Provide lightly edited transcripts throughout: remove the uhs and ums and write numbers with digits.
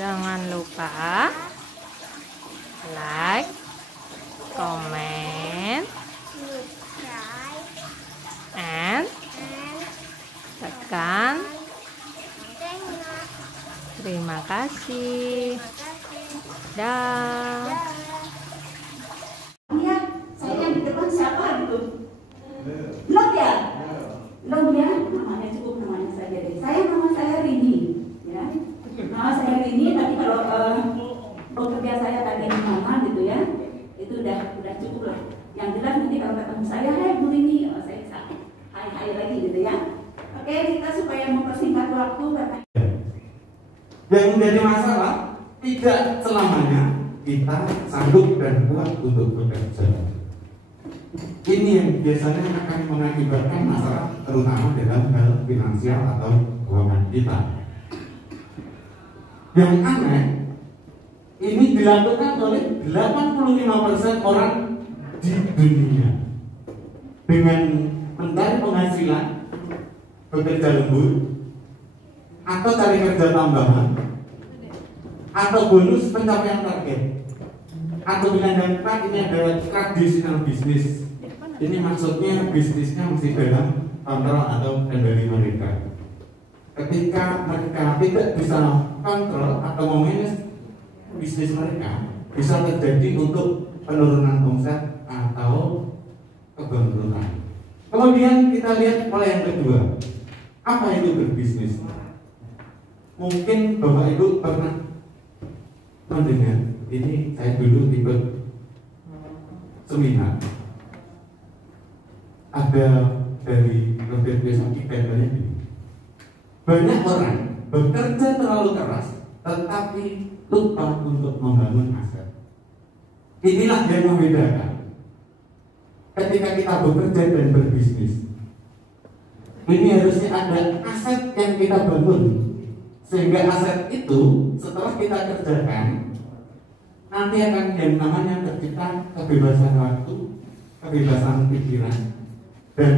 Jangan lupa like, comment, and tekan. Terima kasih. Dah. Lihat, saya yang di depan siapa gitu? Log ya? Log ya? Namanya cukup namanya saja deh. Nama saya Rini, ya. Nama saya Rini, tapi kalau bekerja saya tadi di mana gitu ya, itu udah cukup lah. Yang jelas nanti kalau ketemu saya, hai Bu Rini, saya bisa hai lagi gitu ya. Oke, kita supaya mempersingkat waktu karena yang menjadi masalah tidak selamanya kita sanggup dan kuat untuk bekerja. Ini yang biasanya akan mengakibatkan masalah terutama dalam hal finansial atau keuangan kita. Yang aneh, ini dilakukan oleh 85% orang di dunia dengan mencari penghasilan, bekerja lembur, atau cari kerja tambahan, atau bonus pencapaian target, atau dengan kata ini adalah traditional business. Ini maksudnya bisnisnya masih dalam kontrol atau kendali mereka. Ketika mereka tidak bisa kontrol atau memanage bisnis mereka, bisa terjadi untuk penurunan omset atau kebangkrutan. Kemudian kita lihat pola yang kedua, apa itu berbisnis? Mungkin Bapak Ibu pernah mendengar, ini saya dulu ikut seminar, ada dari Robert Kiyosaki katanya ini, banyak orang bekerja terlalu keras tetapi lupa untuk membangun aset. Inilah yang membedakan ketika kita bekerja dan berbisnis. Ini harusnya ada aset yang kita bangun, sehingga aset itu setelah kita kerjakan nanti akan yang namanya tercipta kebebasan waktu, kebebasan pikiran, dan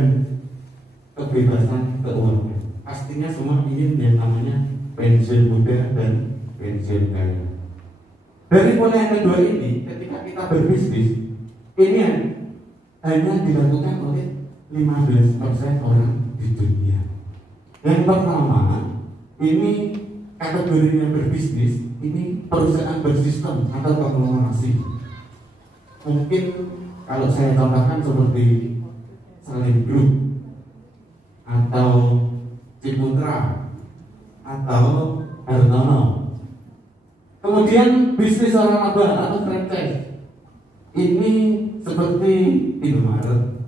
kebebasan keuangan. Pastinya semua ingin yang namanya pensiun muda dan pensiun kaya. Dari pola yang kedua ini, ketika kita berbisnis, ini hanya dilakukan oleh 15% orang di dunia. Yang pertama, ini kategorinya berbisnis, ini perusahaan bersistem atau konglomerasi. Mungkin kalau saya contohkan seperti Salim Group atau Ciputra atau Hartono. Kemudian bisnis orang abang atau franchise, ini seperti Indomaret,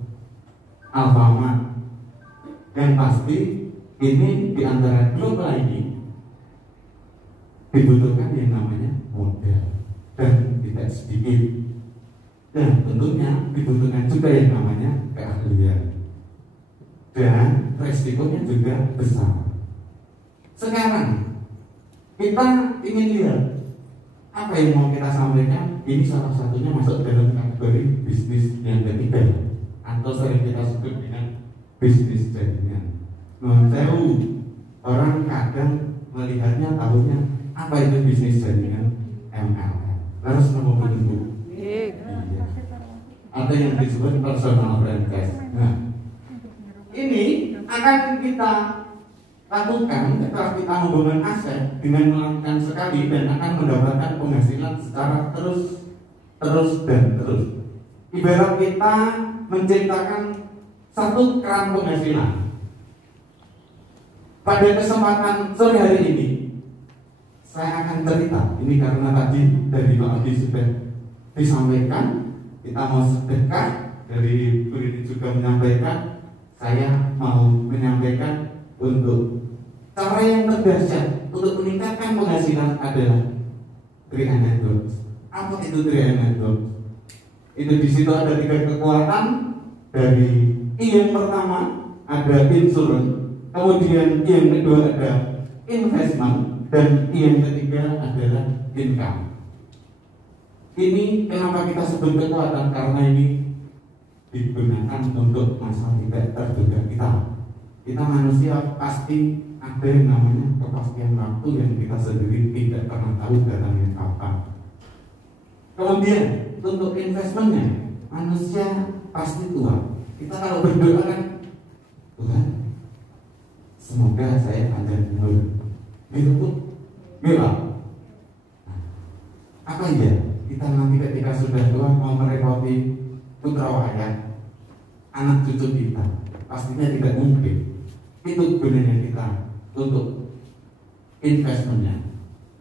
Alfamart, dan pasti ini di antara global ini dibutuhkan yang namanya modal dan tidak sedikit, dan tentunya dibutuhkan juga yang namanya keahlian dan resikonya juga besar. Sekarang kita ingin lihat apa yang mau kita sampaikan. Ini salah satunya masuk dalam kategori bisnis yang ketiga atau sering kita sebut dengan bisnis jaringan. Menjauh orang kadang melihatnya tahunya apa itu bisnis jaringan MLM, harus nomor bentuk, iya, atau yang disebut personal franchise. Nah, ini akan kita lakukan setelah kita membangun aset dengan melakukan sekali dan akan mendapatkan penghasilan secara terus dan terus. Ibarat kita menciptakan satu keran penghasilan. Pada kesempatan sore hari ini, saya akan cerita. Ini karena tadi dari Pak Adi sudah disampaikan, kita mau sedekah, dari Bu Rini juga menyampaikan, saya mau menyampaikan untuk cara yang terdahsyat untuk meningkatkan penghasilan adalah 3 dots. Apa itu 3 dots? Itu di situ ada 3 kekuatan. Dari I yang pertama ada insurance, kemudian I yang kedua ada investment, dan I yang ketiga adalah income. Ini kenapa kita sebut kekuatan, karena ini digunakan untuk masa tidak terduga kita. Kita manusia pasti ada yang namanya kepastian waktu yang kita sendiri tidak pernah tahu datangnya kapan. Kemudian untuk investmentnya, manusia pasti tua. Kita kalau berdoa kan, Tuhan, semoga saya panjang umur. Gitu pun, gila. Apa ya? Kita nanti ketika sudah tua mau merepoti putra wayang, anak cucu kita, pastinya tidak mungkin. Itu gunanya kita untuk investmentnya.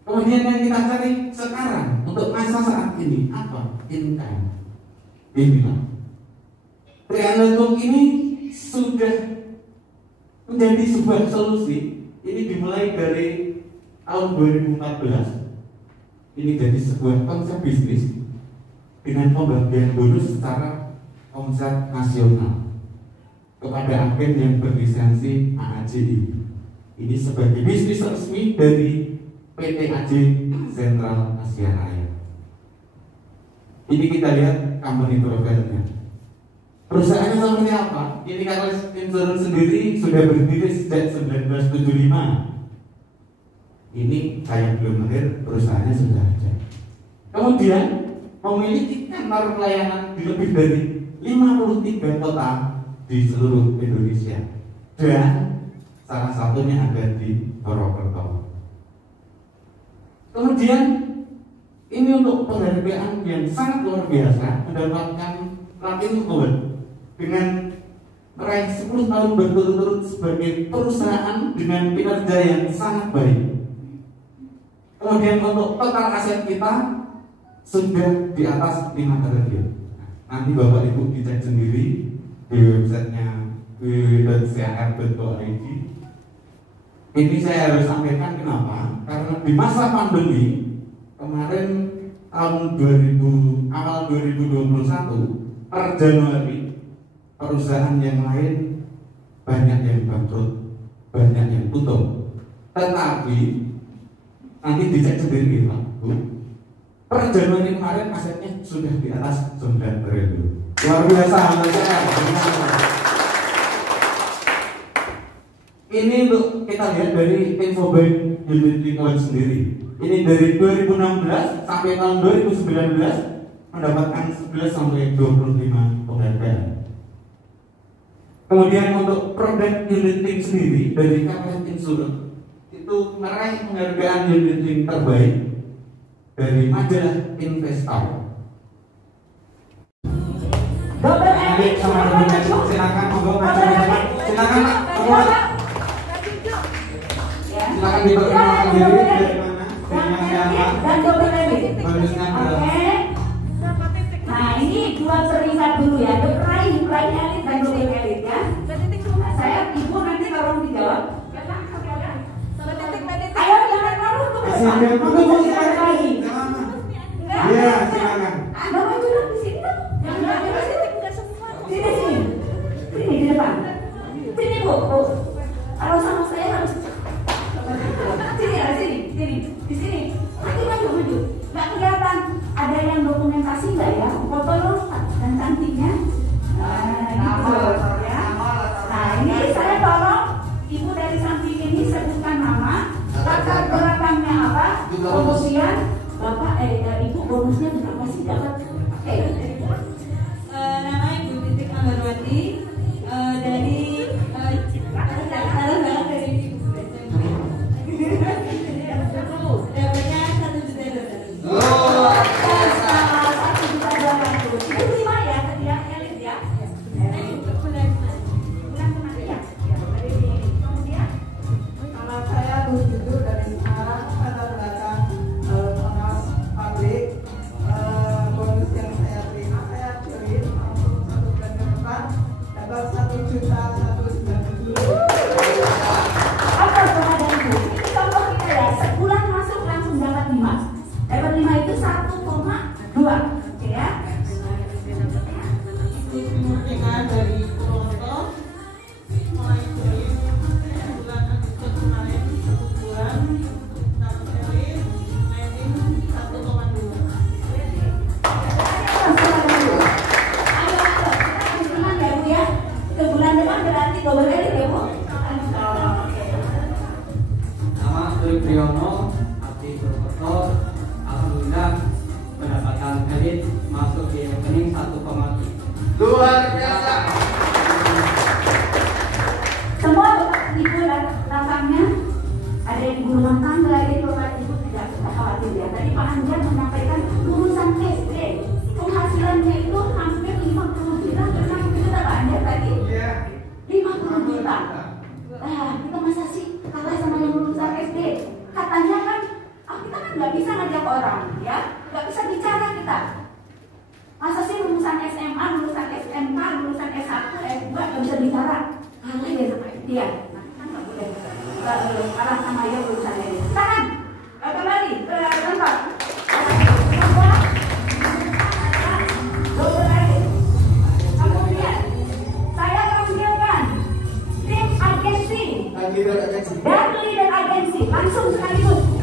Kemudian yang kita cari sekarang untuk masa saat ini apa? Income. Inilah Triangle ini sudah menjadi sebuah solusi. Ini dimulai dari tahun 2014. Ini jadi sebuah konsep bisnis dengan pembagian bonus secara omset nasional kepada agen yang berlisensi AAJI. Ini sebagai bisnis resmi dari PT AJ Sentral Asia Raya. Ini kita lihat company profile-nya. Perusahaannya seperti apa? Ini Catalyst Insurance sendiri sudah berdiri sejak 1975. Ini saya belum lahir, perusahaannya sudah ada. Kemudian memiliki kantor pelayanan di lebih dari 53 kota di seluruh Indonesia, dan salah satunya ada di Purwokerto. Kemudian ini untuk penghargaan yang sangat luar biasa, mendapatkan Platinum Award dengan meraih 10 tahun berturut-turut sebagai perusahaan dengan kinerja yang sangat baik. Kemudian untuk total aset kita sudah di atas 5 triliun. Nanti Bapak Ibu dicek sendiri di websitenya www.cr.id. Ini saya harus sampaikan kenapa? Karena di masa pandemi kemarin awal 2021 per Januari, perusahaan yang lain banyak yang bangkrut, banyak yang tutup. Tetapi nanti dicek sendiri Pak Bu, per Januari kemarin asetnya sudah di atas 9 triliun. Luar biasa. Ini untuk kita lihat dari Infobank Unit Link sendiri. Ini dari 2016 sampai tahun 2019 mendapatkan 11 sampai 25 penghargaan. Kemudian untuk produk unit link sendiri dari Catalyst Insurance itu meraih penghargaan unit link terbaik dari majalah Investor. Dokter Erik, silakan monggo macam-macam. Silakan Pak. Silakan diperkenalkan diri dari mana, dengan siapa, dan Dokter Erik. bonusnya berapa. Oke. Nah ini dua terlihat dulu ya, Dokter Erik dan Dokter Erik ya. Nah, saya ibu nanti tolong dijawab. Ayo jangan malu tuh. Iya, silakan. Bapak duduk di sini tuh. Jangan di sini. Sini. Sini di depan. Sini Bu. Kalau sama saya harus sini ya, sini. Di sini. Maju. Nggak kelihatan. Ada yang dokumentasi nggak ya? Foto lengkap dan cantiknya. Nah, gitu ya. Nah, ini saya tolong ibu dari samping ini sebutkan nama, latar belakangnya apa, kemudian bapak ibu bonusnya berapa sih dapat? Nama Ibu Titik Ambarwati dari dari Ibu dapatnya 1 juta. Itu 5 ya, tadi ya, elit ya. Bulan kemarin ya. Kemudian Nama saya Gus Judu dari Semarang, latar belakang pengawas pabrik. Bonus yang saya Priyono, Abdi Purwokerto, alhamdulillah mendapatkan kredit masuk di rekening 1,3. Luar biasa. Semua bapak ibu belakangnya ada yang ibu rumah tangga, ada yang rumah ibu tidak usah khawatir ya. Tadi Pak Anjar menyampaikan lulusan SD penghasilannya itu hampir 50 juta, 60 juta Pak Anjar tadi. 50 juta. Nah, kita masa sih kalah sama yang lulusan SD? Katanya kan, kita kan nggak bisa ngajak orang, ya, nggak bisa bicara kita. Masa sih lulusan SMA, lulusan SMK, lulusan S1, S2 nggak bisa bicara? Kalah ya sama dia. Kan nggak boleh. Kalah sama dia lulusan ini. Silakan kembali ke tempat. Kemudian saya panggilkan tim agensi dan leader agensi langsung sekaligus.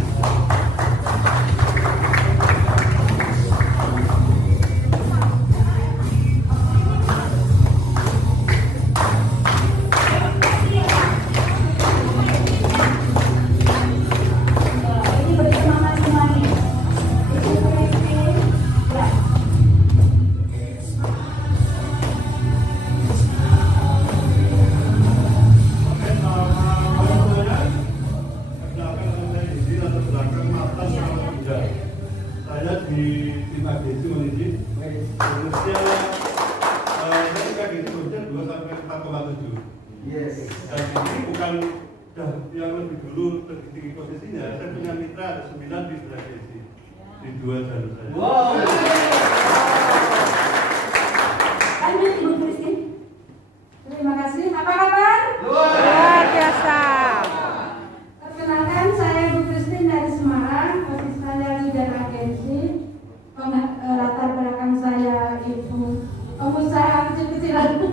Saya di tim agensi Indonesia, saya agensi Indonesia 2 sampai 4,7. Yes. Dan ini bukan yang lebih dulu tinggi posisinya. Saya punya mitra ada 9 di agensi di 2 jalur saya. Wow. Lanjut Ibu Christine. Terima kasih. Apa kabar? Luar biasa. Perkenalkan, saya Ibu Christine dari Semarang. Posisi saya leader agensi. Latar belakang saya ibu pengusaha kecil-kecilan.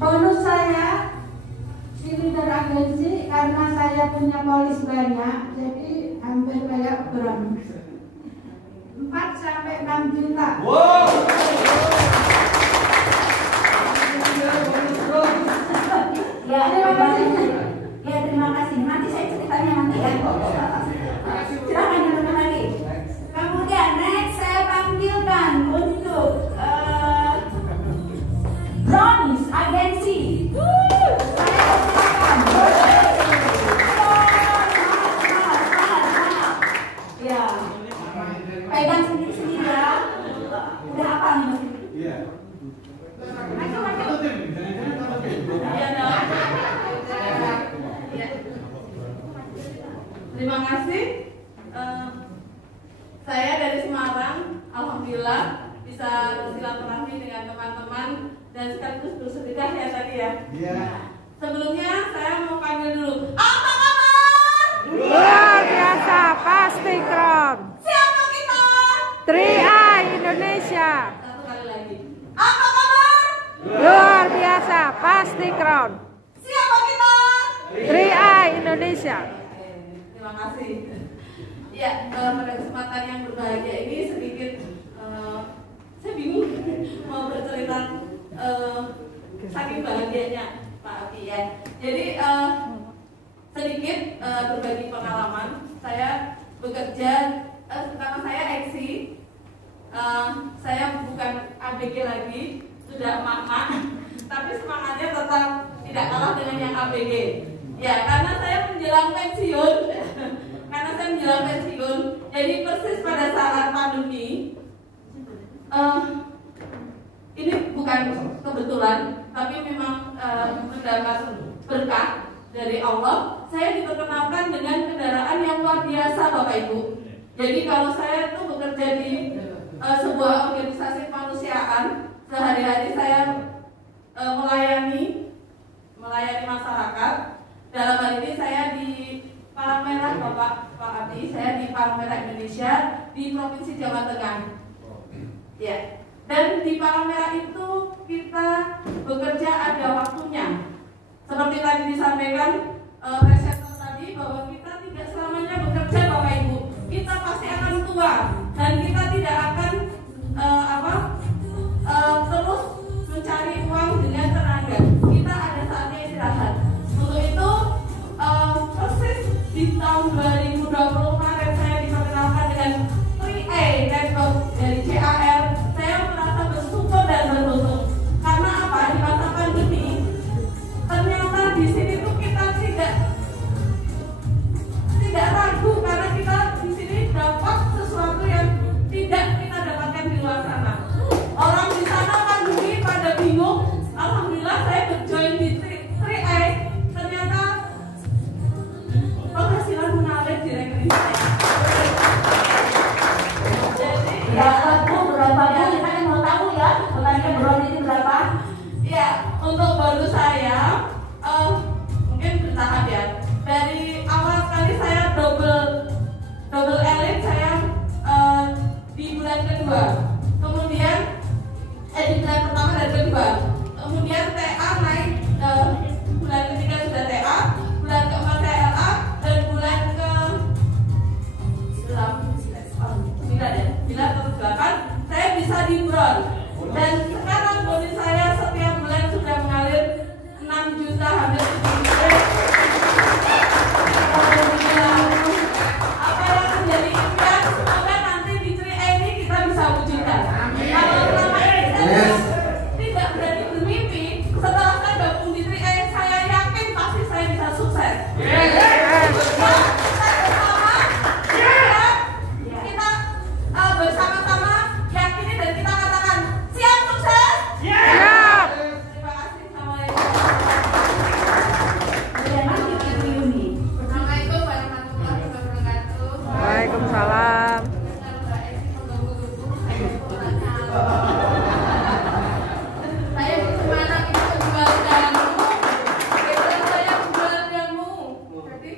Bonus saya di leader agensi karena saya punya polis banyak, jadi hampir kayak Bram. 4 sampai 6 juta. Wow. Ya, terima kasih. Ya, terima kasih. Nanti saya ceritanya nanti ya. Silakan yang lagi. Kemudian next saya panggilkan untuk Brownies agensi. Saya silakan. Ya, pegang sendiri-sendiri ya. Udah apa nih Mas? Iya. Terima kasih. Saya dari Semarang, alhamdulillah bisa bersilaturahmi dengan teman-teman dan sekaligus bersedekah ya tadi ya. Iya. Sebelumnya saya mau panggil dulu. Apa kabar? Luar biasa, pasti keren. Siapa kita? 3i Indonesia. Satu kali lagi. Apa kabar? Luar biasa, pasti keren. Siapa kita? 3i Indonesia. Terima kasih. Ya, pada kesempatan yang berbahagia ini sedikit saya bingung mau bercerita saking bahagianya Pak Abi ya. Jadi sedikit berbagi pengalaman. Saya bekerja, pertama saya eksi. Saya bukan ABG lagi, sudah emak-emak, tapi semangatnya tetap tidak kalah dengan yang ABG. Ya, karena saya menjelang pensiun. Jadi persis pada saat pandemi, ini bukan kebetulan, tapi memang mendapat berkah dari Allah. Saya diperkenalkan dengan kendaraan yang luar biasa, Bapak Ibu. Jadi kalau saya tuh bekerja di sebuah organisasi kemanusiaan, sehari-hari saya melayani masyarakat. Dalam hal ini saya di Palang Merah, Pak Abdi, saya di Palang Merah Indonesia di Provinsi Jawa Tengah. Ya. Dan di Palang Merah itu kita bekerja ada waktunya. Seperti tadi disampaikan reseptor tadi bahwa kita tidak selamanya bekerja, Bapak Ibu. Kita pasti akan tua dan kita tidak akan terus mencari uang dengan tenaga. Kita ada saatnya istirahat. Untuk itu persis 6 juta hampir 7 juta. Apa yang menjadi impian semoga nanti di 3A ini kita bisa wujudkan. Kalau selama ini kita tidak berani bermimpi, setelah saya gabung di 3A saya yakin pasti saya bisa sukses. Kita bersama-sama yakini dan kita katakan siap sukses. Siap. Terima kasih. Assalamualaikum. Assalamualaikum warahmatullahi wabarakatuh. Waalaikumsalam. Saya bersemangat itu menjual jamu. Kebetulan saya menjual jamu. Jadi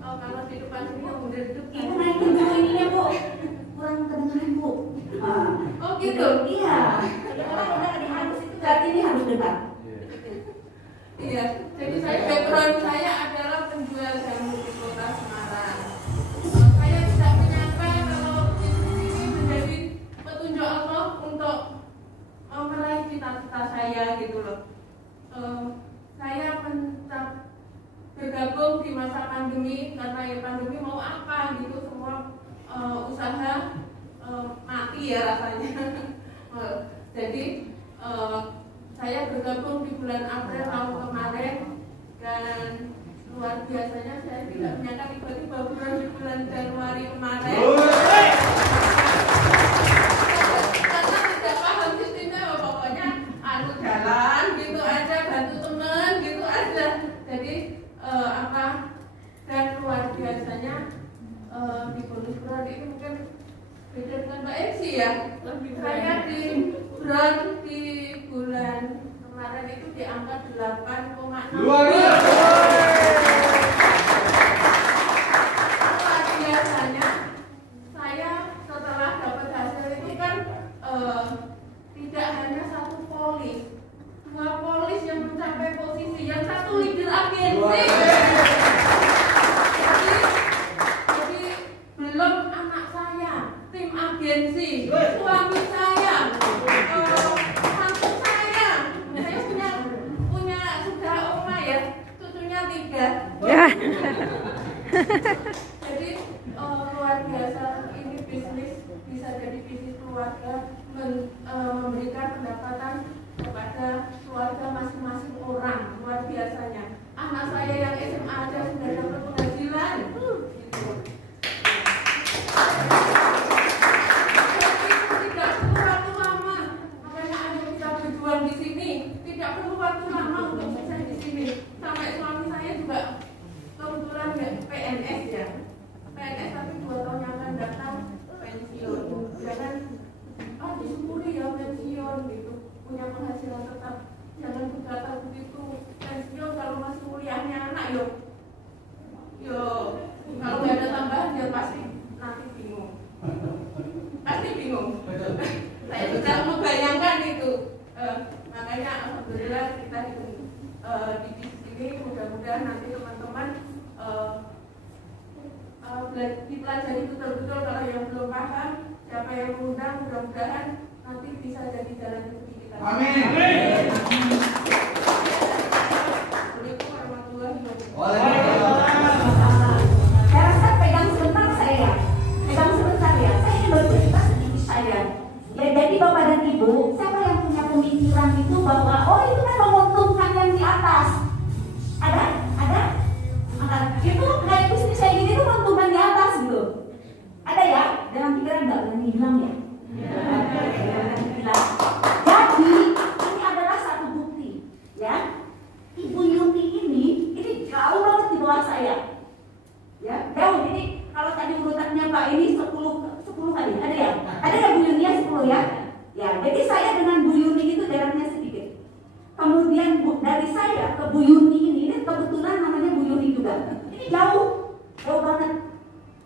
kalau di depan sini yang udah duduk Ibu naikin dulu ininya, Bu. Kurang kedengaran, Bu. Oh gitu. Iya. Kalau udah dihalus itu berarti ini harus dekat. Iya. Jadi saya background saya adalah penjual jamu di Kota Semarang. Saya tidak menyangka kalau ini menjadi petunjuk Allah untuk meraih cita-cita saya gitu loh. Saya bergabung di masa pandemi karena ya pandemi mau apa gitu, semua usaha mati ya rasanya. Jadi saya bergabung di bulan April tahun kemarin dan luar biasanya saya tidak menyangka tiba-tiba di bulan Januari kemarin. Karena tidak paham sistemnya, pokoknya jalan gitu aja, bantu teman gitu aja. Jadi dan luar biasanya di bonus brand ini mungkin beda dengan Mbak Esi ya. Saya di brand di bulan kemarin itu di angka 8,6. Luar biasanya saya setelah dapat hasil itu kan tidak hanya satu polis, 2 polis yang mencapai posisi, yang satu leader agensi. Jadi belum anak saya, tim agensi, suami saya, mantu saya punya sudah oma ya, cucunya 3. Ya. Jadi luar biasa, ini bisnis bisa jadi bisnis keluarga, memberikan pendapatan kepada keluarga masing-masing orang. Luar biasanya, anak saya yang SMA aja sudah dapat penghasilan. Gitu. Tidak perlu waktu lama, makanya ayo kita berjuang di sini. Tidak perlu waktu lama untuk sukses di sini. Sampai suami saya juga kebetulan PNS ya, PNS tapi 2 tahun yang akan datang pensiun. Jangan disyukuri ya pensiun gitu, punya penghasilan tetap. Jangan berkata begitu, pensiun kalau masih kuliahnya anak yo kalau nggak ada tambahan dia pasti nanti bingung. Pasti bingung. Saya sudah membayangkan itu. Makanya alhamdulillah kita di bisnis ini mudah-mudahan nanti teman-teman dipelajari betul-betul. Kalau yang belum paham, siapa yang mengundang, mudah-mudahan nanti bisa jadi jalan rezeki kita. Amin. Assalamualaikum warahmatullahi wabarakatuh. Saya rasa pegang sebentar saya. Pegang sebentar ya. Saya ingin bercerita sedikit saya. Ya, jadi Bapak dan Ibu, siapa yang punya pemikiran itu bahwa itu kan menguntungkan yang di atas? Ada? Itu kayak bisnis kayak gini tuh menguntungkan di atas gitu. Ada ya? Dalam pikiran nggak berani bilang ya? Jadi ini adalah satu bukti, ya. Ibu Yuti ini jauh banget di bawah saya, ya. Jauh. Jadi kalau tadi urutannya Pak ini 10 kali, ada ya? Ada ya Bu Yuni ya 10 ya? Ya. Jadi saya dengan Bu Yuni itu jaraknya sedikit. Kemudian dari saya ke Bu Yuni ini kebetulan namanya Bu Yuni juga. Ini jauh banget.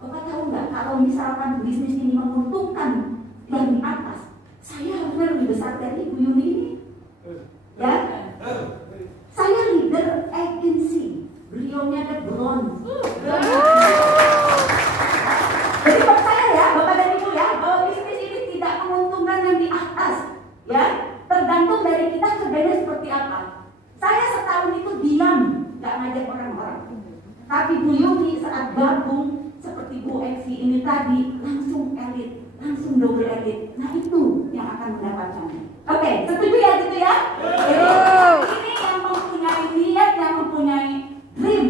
Bapak tahu nggak kalau misalkan bisnis ini menguntungkan yang di atas, saya harusnya lebih besar dari Bu Yuni ini, ya. Saya leader agency, beliaunya ada blonde. Jadi percaya ya Bapak dan Ibu ya, bahwa bisnis ini tidak menguntungkan yang di atas, ya. Tergantung dari kita kerjanya seperti apa. Saya setahun itu di Tapi Bu Yuni saat gabung seperti Bu Eksi ini tadi langsung elit, langsung double elit. Nah itu yang akan mendapatkannya. Oke, setuju ya gitu ya? Jadi ini yang mempunyai niat, yang mempunyai dream,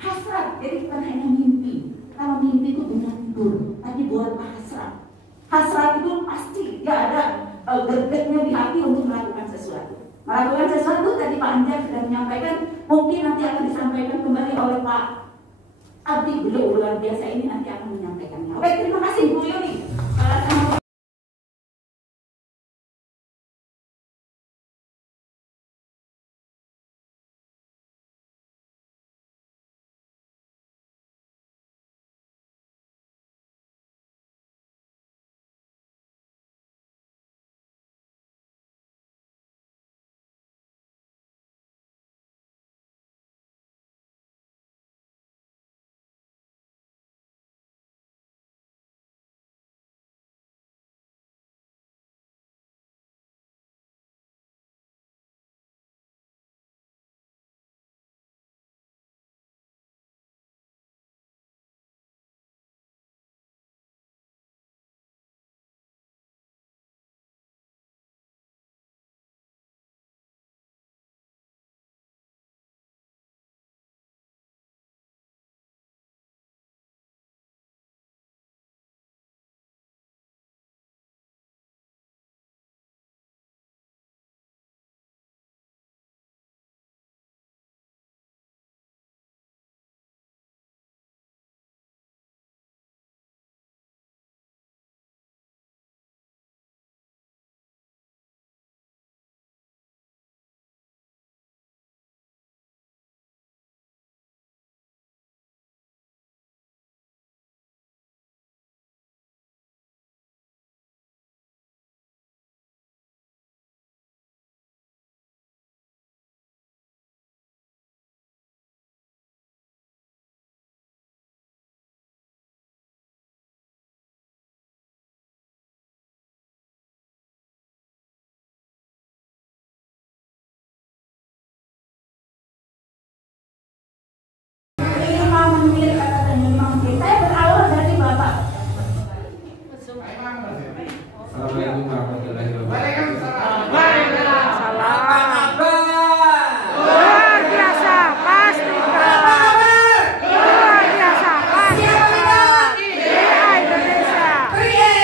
hasrat. Jadi bukan hanya mimpi. Kalau mimpi itu benar tidur, tapi buat hasrat. Hasrat itu pasti dia ada gergetnya di hati untuk melakukan sesuatu. Melakukan sesuatu tadi Pak Anjar sudah menyampaikan, mungkin nanti akan disampaikan kembali oleh Pak Abdi, beliau luar biasa ini nanti akan menyampaikannya. Oke, terima kasih Bu Yuni. Assalamualaikum warahmatullahi wabarakatuh. Luar biasa, pasti keren. Luar biasa, pasti keren.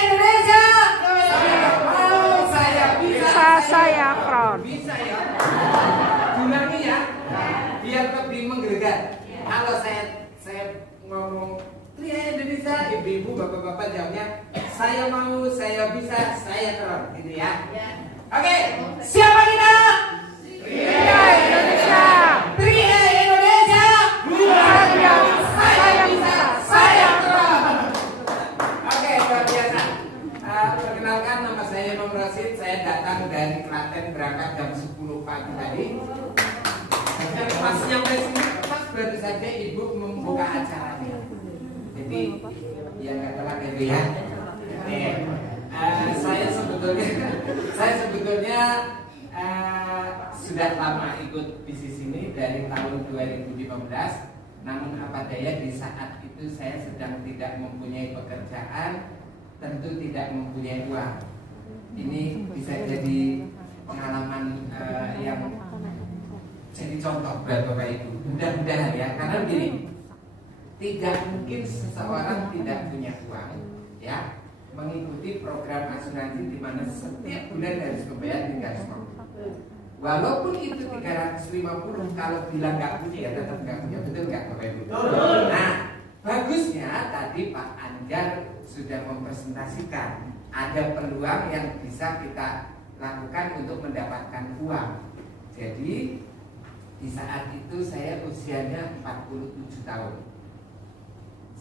Indonesia. Bisa saya kron. Bisa ya. Gunakan ya. Biar lebih menggelegar. Kalau saya ngomong Pria Indonesia, ibu-ibu, bapak-bapak jawabnya saya mau, saya bisa, saya keren, gitu ya. Oke, siapa kita? Pria Indonesia. Pria Indonesia. Luar biasa, saya bisa, saya keren. Oke, luar biasa. Perkenalkan, nama saya Imam Rasid. Saya datang dari Klaten, berangkat jam 10 pagi tadi. Pas nyampe sini, pas baru saja ibu membuka acaranya. Jadi ya nggak telat gitu ya. Saya sebetulnya sudah lama ikut bisnis ini dari tahun 2015. Namun apa daya di saat itu saya sedang tidak mempunyai pekerjaan, tentu tidak mempunyai uang. Ini bisa jadi pengalaman yang jadi contoh buat Bapak Ibu. Mudah-mudahan ya, karena begini. Tidak mungkin seseorang tidak punya uang, ya, mengikuti program asuransi di mana setiap bulan harus membayar 350. Walaupun itu 350, kalau bilang nggak punya ya tetap nggak punya, betul nggak Bapak Ibu? Nah, bagusnya tadi Pak Anjar sudah mempresentasikan ada peluang yang bisa kita lakukan untuk mendapatkan uang. Jadi di saat itu saya usianya 47 tahun.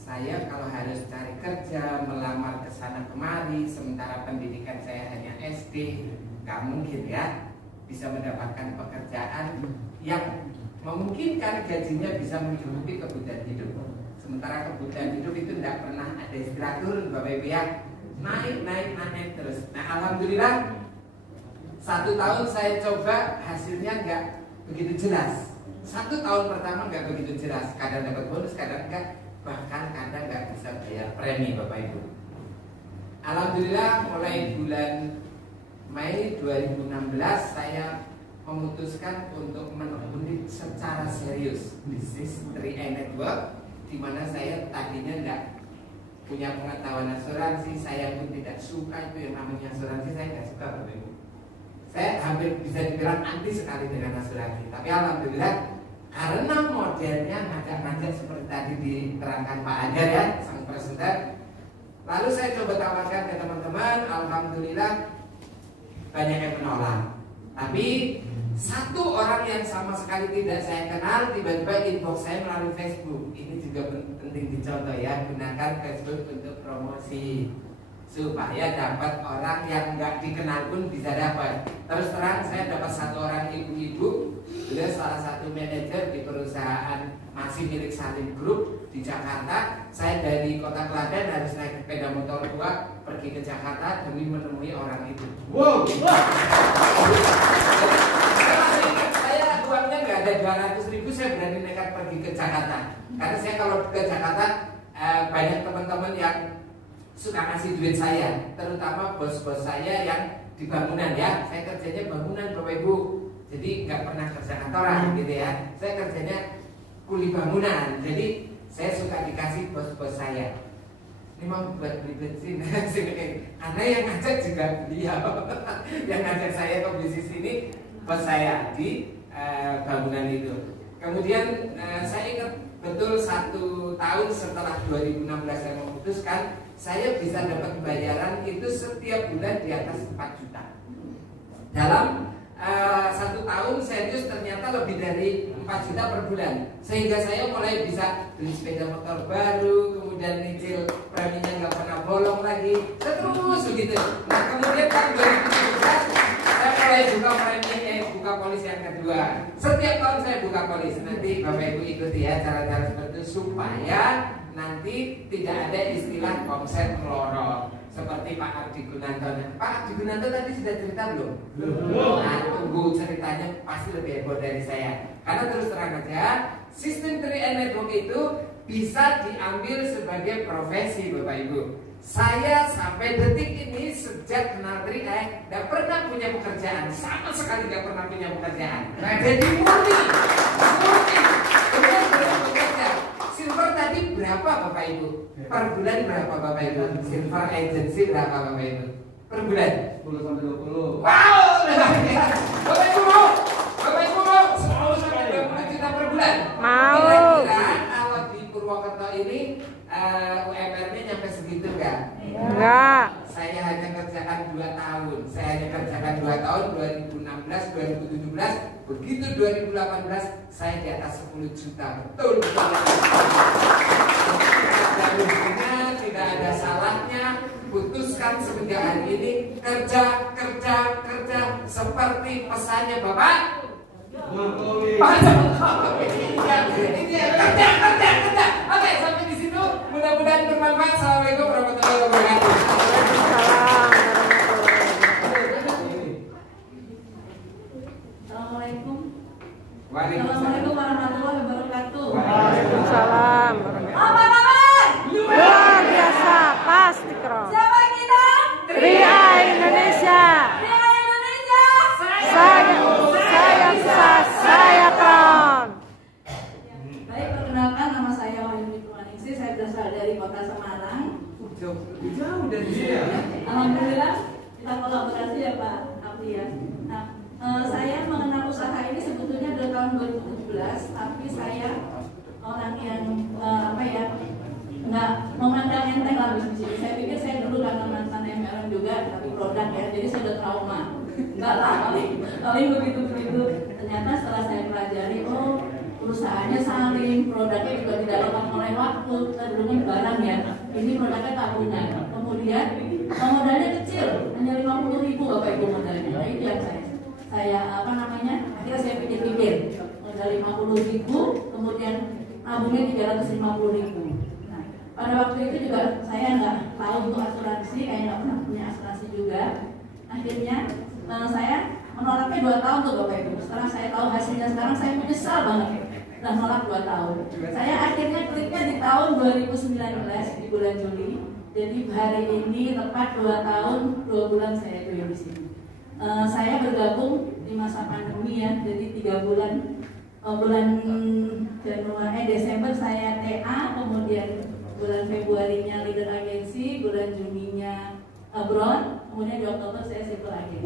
Saya kalau harus cari kerja, melamar ke sana kemari, sementara pendidikan saya hanya SD, nggak mungkin ya bisa mendapatkan pekerjaan yang memungkinkan gajinya bisa mencukupi kebutuhan hidup. Sementara kebutuhan hidup itu tidak pernah ada istilah turun, Bapak Ibu ya, naik terus. Nah, alhamdulillah 1 tahun saya coba, hasilnya nggak begitu jelas. 1 tahun pertama nggak begitu jelas, kadang dapat bonus, kadang enggak, bahkan kadang nggak bisa bayar premi Bapak Ibu. Alhamdulillah mulai bulan Mei 2016 saya memutuskan untuk menekuni secara serius bisnis 3i Network, di mana saya tadinya enggak punya pengetahuan asuransi, saya pun tidak suka itu yang namanya asuransi, saya nggak suka Bapak Ibu. Saya hampir bisa dibilang anti sekali dengan asuransi. Tapi alhamdulillah karena modelnya ngajak-ngajak seperti tadi diterangkan Pak Anjar ya, sang presenter. Lalu saya coba tawarkan ke teman-teman, alhamdulillah banyak yang menolak. Tapi satu orang yang sama sekali tidak saya kenal tiba-tiba inbox saya melalui Facebook. Ini juga penting dicontoh ya, gunakan Facebook untuk promosi supaya dapat orang yang nggak dikenal pun bisa dapat. Terus terang saya dapat 1 orang ibu-ibu, beliau salah satu manajer di perusahaan masih milik Salim Group di Jakarta. Saya dari Kota Klaten harus naik sepeda motor tua pergi ke Jakarta demi menemui orang itu. Wow. Saya uangnya nggak ada 200.000, saya berani nekat pergi ke Jakarta. Karena saya kalau ke Jakarta banyak teman-teman yang suka kasih duit saya, terutama bos-bos saya yang di bangunan ya. Saya kerjanya bangunan Bapak Ibu, jadi nggak pernah kerja kantoran gitu ya. Saya kerjanya kuli bangunan, jadi saya suka dikasih bos-bos saya. Ini mau buat beli bensin, karena yang ngajak juga beliau. Yang ngajak saya ke bisnis ini bos saya di bangunan itu. Kemudian saya ingat betul 1 tahun setelah 2016 saya memutuskan, saya bisa dapat bayaran itu setiap bulan di atas 4 juta. Dalam 1 tahun serius ternyata lebih dari 4 juta per bulan. Sehingga saya mulai bisa beli sepeda motor baru, kemudian nyicil preminya nggak pernah bolong lagi, terus begitu. Nah kemudian tahun 2017 saya mulai buka polis yang kedua. Setiap tahun saya buka polis. Nanti Bapak Ibu ikuti ya cara-cara seperti itu supaya nanti tidak ada istilah konsep melorot seperti Pak Ardi Gunanto. Pak Ardi Gunanto tadi sudah cerita belum? Nah, tunggu ceritanya pasti lebih heboh dari saya. Karena terus terang aja, sistem 3i Network itu bisa diambil sebagai profesi Bapak Ibu. Saya sampai detik ini sejak kenal 3i tidak pernah punya pekerjaan, sama sekali tidak pernah punya pekerjaan. Jadi murni. Kemudian bekerja. Silver tadi berapa Bapak Ibu? Per bulan berapa Bapak Ibu? Silver agency berapa Bapak Ibu? Per bulan? 10 sampai 20. Wow, Bapak Ibu mau? Bapak Ibu mau? 10 sampai 20 juta per bulan? Mau. Kira-kira kalau di Purwokerto ini UMR-nya nyampe segitu enggak? Enggak. Saya hanya kerjakan 2 tahun. Saya hanya kerjakan 2 tahun, 2016, 2017. Begitu 2018 saya di atas 10 juta. Betul. Tidak ada salahnya. Putuskan semenjak hari ini kerja seperti pesannya Bapak Jokowi. Kerja. Oke, sampai di situ. Mudah-mudahan bermanfaat. Assalamualaikum warahmatullahi wabarakatuh. Assalamualaikum. Waalaikumsalam. Assalamualaikum warahmatullahi wabarakatuh. Waalaikumsalam. Apa kabar? Luar biasa, pasti keren. Siapa kita? 3i Indonesia. 3i Indonesia. Saya keren. Baik, perkenalkan nama saya Wahyu Ningsih. Saya berasal dari Kota Semarang. Jauh dari sini ya. Alhamdulillah kita kolaborasi ya Pak Abdi ya. Nah, saya mengenal usaha ini sebetulnya dari tahun 2017, tapi saya orang yang nggak memandang enteng lah bisnis. Saya pikir saya dulu karena mantan MLM juga, tapi produk ya, jadi saya udah trauma. Enggak lah, paling begitu. Ternyata setelah saya pelajari, oh perusahaannya saling, produknya juga tidak lekang oleh waktu. Kita dulu kan barang ya, ini produknya tabungan. Kemudian modalnya kecil, hanya 50.000 Bapak Ibu modalnya. Nah, itu yang akhirnya saya pikir-pikir modal 50.000, kemudian nabungnya 350.000. Nah, pada waktu itu juga saya nggak tahu untuk asuransi, kayak nggak pernah punya asuransi juga. Akhirnya saya menolaknya 2 tahun tuh Bapak Ibu. Setelah saya tahu hasilnya sekarang saya menyesal banget. Nah, nolak 2 tahun. Saya akhirnya kliknya di tahun 2019 di bulan Juli. Jadi hari ini tepat 2 tahun 2 bulan saya join di sini. Saya bergabung di masa pandemi ya. Jadi 3 bulan bulan Desember saya TA, kemudian bulan Februarinya leader agensi, bulan Juninya Brown, kemudian di Oktober saya civil agensi.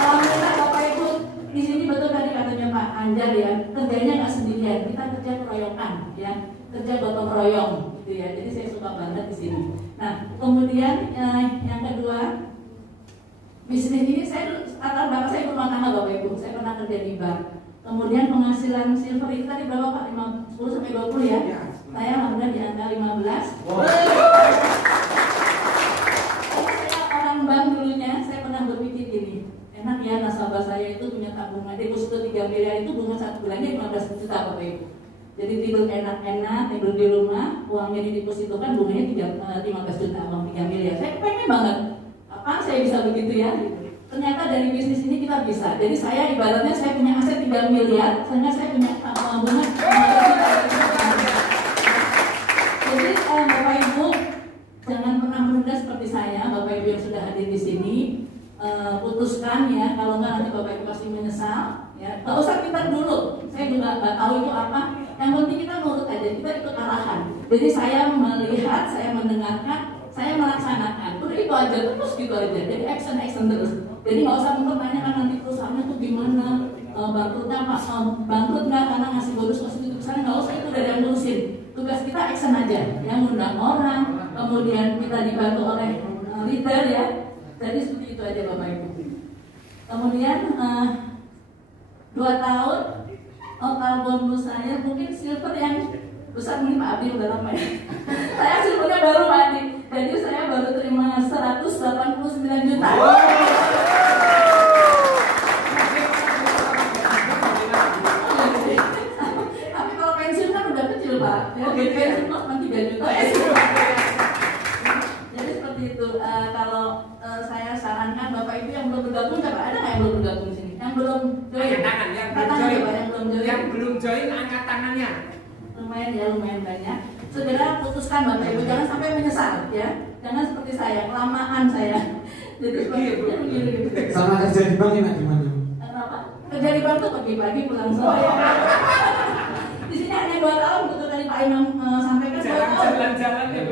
Alhamdulillah Bapak Ibu, di sini betul tadi katanya Pak Anjar ya, kerjanya nggak sendirian, kita kerja keroyokan ya, kerja gotong royong gitu ya. Jadi saya suka banget di sini. Nah, kemudian yang kedua, bisnis ini saya latar belakang saya rumah tangga Bapak Ibu, saya pernah kerja di bank. Kemudian penghasilan silver itu tadi berapa Pak? 10 sampai 20 ya? Saya alhamdulillah di angka 15. Saya orang bank dulunya, saya pernah berpikir gini, enak ya nasabah saya itu punya tabungan deposito 3 miliar itu bunga 1 bulannya 15 juta Bapak Ibu. Jadi tidur enak-enak, tidur di rumah, uangnya didepositokan bunganya 15 juta, uang 3 miliar. Saya pengen banget. Kapan saya bisa begitu ya? Ternyata dari bisnis ini kita bisa. Jadi saya ibaratnya saya punya aset 3 miliar, sehingga saya punya bunga 15 juta. Jadi Bapak Ibu jangan pernah menunda seperti saya, Bapak Ibu yang sudah hadir di sini, putuskan ya. Kalau nggak nanti Bapak Ibu pasti menyesal. Ya, nggak usah pintar dulu. Saya juga nggak tahu itu apa. Yang penting kita nurut aja, kita ikut arahan. Jadi saya melihat, saya mendengarkan, saya melaksanakan, udah itu aja, terus gitu aja. Jadi action terus. Jadi nggak usah mempertanyakan nanti perusahaannya tuh gimana, bangkrutnya apa, bangkrut nggak karena ngasih bonus itu kesana, nggak usah, itu udah yang ngurusin. Tugas kita action aja, yang ngundang orang, kemudian kita dibantu oleh leader ya. Jadi seperti itu aja Bapak Ibu. Kemudian 2 tahun total bonus saya mungkin silver yang besar nih Pak Abi udah lama ya. Saya silvernya baru Pak Adi. Jadi saya baru terima 189 juta. Tapi kalau pensiun kan udah kecil Pak. Ya, pensiun cuma 3 juta. Jadi seperti itu. Kalau saya sarankan Bapak Ibu yang belum bergabung, siapa ada nggak yang belum bergabung di sini? Yang belum join? Yang belum join angkat tangannya. Lumayan ya, lumayan banyak. Segera putuskan Bapak Ibu, jangan sampai menyesal ya. Jangan seperti saya, kelamaan saya. Jadi begini. Sama kerja di bank enak gimana? Kenapa? Kerja di bank tuh pagi-pagi pulang sore. Di sini hanya 2 tahun, betul tadi Pak Imam sampaikan 2 tahun. Jalan-jalan ya.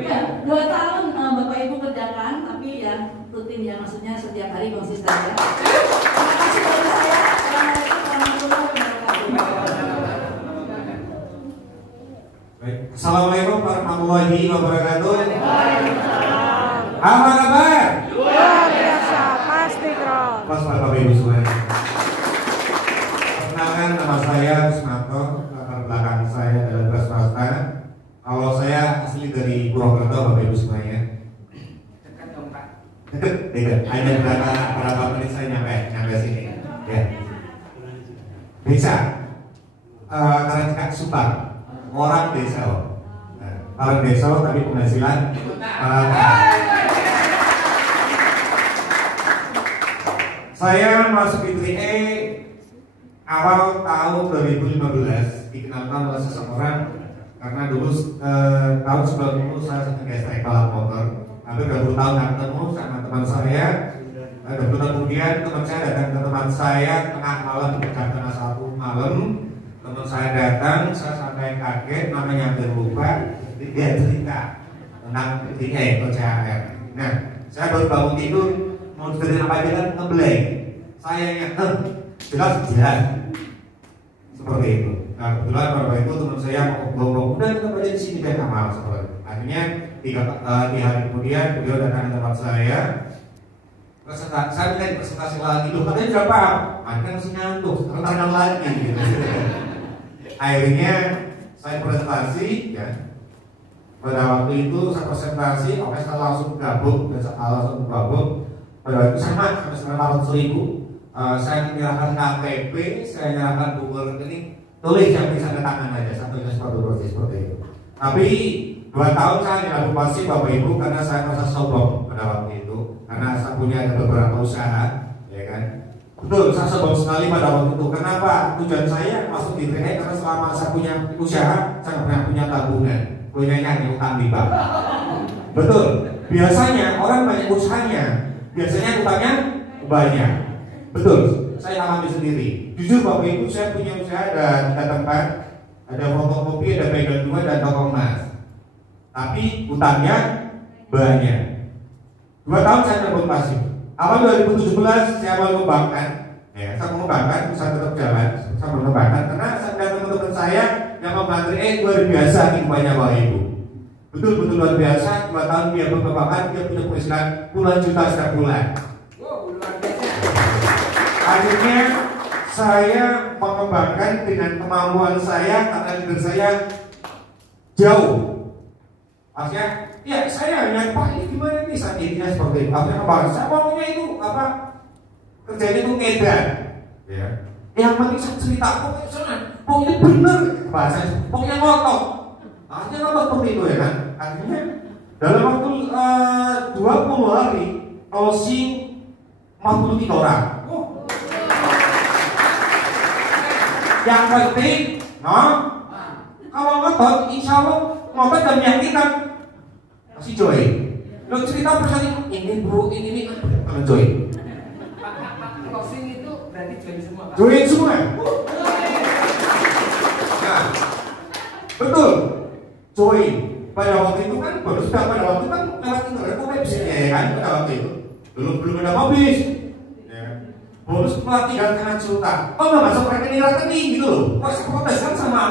2 tahun Bapak Ibu kerjakan, tapi ya rutin ya, maksudnya setiap hari konsisten ya. Terima kasih dari saya. Assalamualaikum warahmatullahi wabarakatuh. Baik. Assalamualaikum warahmatullahi wabarakatuh. Apa kabar? Luar biasa, pasti keren. Pas Bapak Ibu semua. Perkenalkan, nama saya Rusmanto. Latar belakang saya adalah swasta. Kalau saya asli dari Purwokerto, Bapak Ibu semuanya. Dekat dong Pak. Tidak. Hanya berapa menit saya nyampe sini. Ya. Bisa. Karena Kak Subang. Orang desa, orang desa tapi penghasilan saya masuk di 3E awal tahun 2015 dikenalkan oleh seseorang karena dulu tahun 90 saya sedang STK balap motor, hampir 20 tahun nggak ketemu sama teman saya. 20 tahun kemudian teman saya datang ke teman saya tengah malam di jam 1 malam. Teman saya datang, saya sampai kaget, namanya hampir lupa. Dia cerita tentang atau CHR. Nah, saya baru bangun tidur, mau tidur apa aja kan ngeblank. Saya ingat, jelas. Seperti itu. Nah, kebetulan Bapak Ibu teman saya ngomong, udah kita belajar di sini kan amal seperti itu. Akhirnya 3 hari kemudian beliau datang ke tempat saya. Saya minta presentasi lagi, loh katanya sudah paham. Akhirnya masih ngantuk, renang lagi gitu. Akhirnya saya presentasi ya. Pada waktu itu saya presentasi, oke saya langsung gabung dan saya langsung gabung. Pada waktu itu sama 900.000. Saya menyerahkan KTP, saya menyerahkan buku rekening, tulis yang bisa ke tangan aja sampai ke seperti itu. Tapi 2 tahun saya tidak pasti Bapak Ibu karena saya merasa sombong. pada waktu itu karena saya punya ada beberapa usaha, ya kan. Betul, saya sombong sekali pada waktu itu. Kenapa? Tujuan saya masuk di TNI karena selama saya punya usaha, saya nggak pernah punya tabungan, punya utang di bank. Betul. Biasanya orang banyak usahanya, biasanya utangnya banyak. Betul. Saya alami sendiri. Jujur Bapak Ibu, saya punya usaha ada 3 tempat, ada fotokopi, ada bengkel 2 dan toko emas. Tapi utangnya banyak. 2 tahun saya terkonfirmasi. Awal 2017 saya mau mengembangkan, ya, saya mengembangkan, saya tetap jalan, saya mengembangkan karena saya dan teman-teman saya yang membantu luar biasa hikmahnya Bapak Ibu. Betul-betul luar biasa. 2 tahun dia mengembangkan, dia punya penghasilan puluhan juta setiap bulan. Akhirnya saya mengembangkan dengan kemampuan saya karena leader saya jauh. Akhirnya, ya saya hanya Pak ini gimana nih saat ini seperti itu. Akhirnya kembali saya maunya itu apa kerjanya itu ngedan, ya. Yang penting saya cerita, pokoknya bener bahasa, pokoknya ngotot. Akhirnya ngotot seperti itu ya kan. Akhirnya dalam waktu 20 hari closing 43 orang. Yang penting, kalau ngotot, insya Allah ngotot dan meyakinkan masih joy. Lo cerita persoalan ini bro, ini kalau joy. Closing itu berarti join semua. Join semua. Nah, betul. Join. Pada waktu itu kan baru sudah pada waktu itu kan lewat internet website ya kan pada waktu itu belum ada mobil. Bonus pelatihan karena juta. Kok nggak masuk rekening gitu loh? Kok protes kan sama